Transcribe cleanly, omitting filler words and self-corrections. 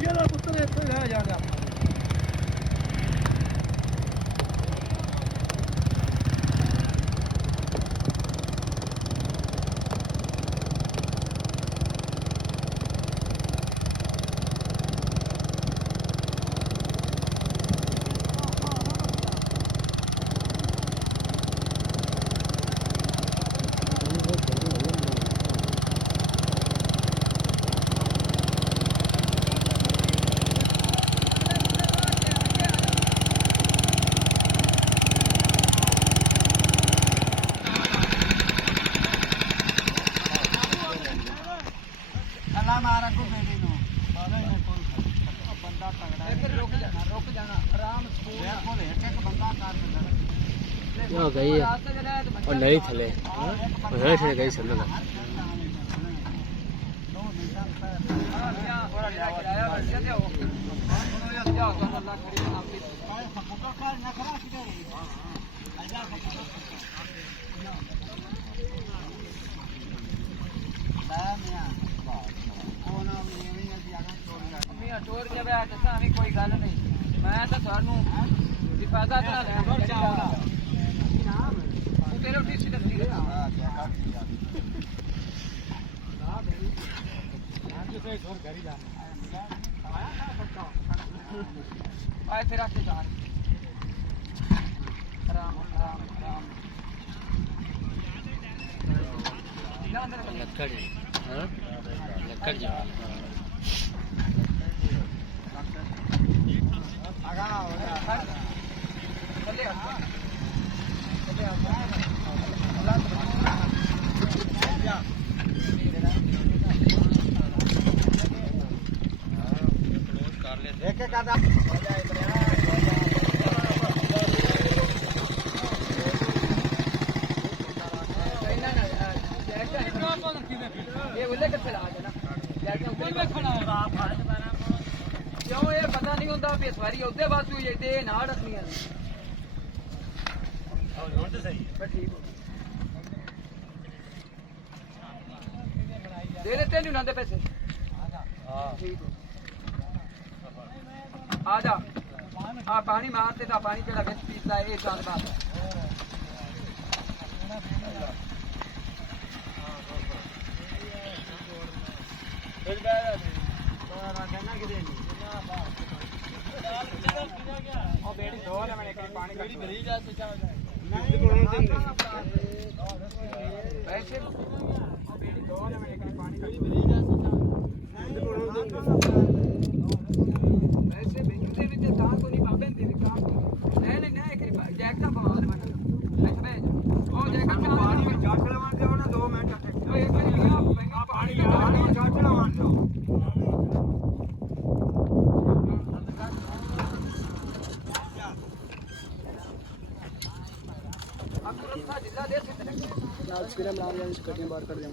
ਇਹ ਦਾ ਪੁੱਤਰ ਇੱਥੇ ਰਹਿ ਜਾਣਾ ਆਪਾਂ गई और नहीं थले हेठ गई सब लगा कोई गल नहीं मैं तो थानू फायदा तेरे उठी लगी आए फिर आके जान राम राम राम लक्कड़ हां लक्कड़ जा आगा हो गया चले एक एक आधा ये बोले कि चला जाना क्यों ये पता नहीं होता भी सवारी उधर बात हुई है ना रखनी है दे देते नहीं उन्होंने पैसे आ जा हाँ पानी मारते था पानी केड़ा बिच पीसदा है एक साल बाद जिला दे सकते हैं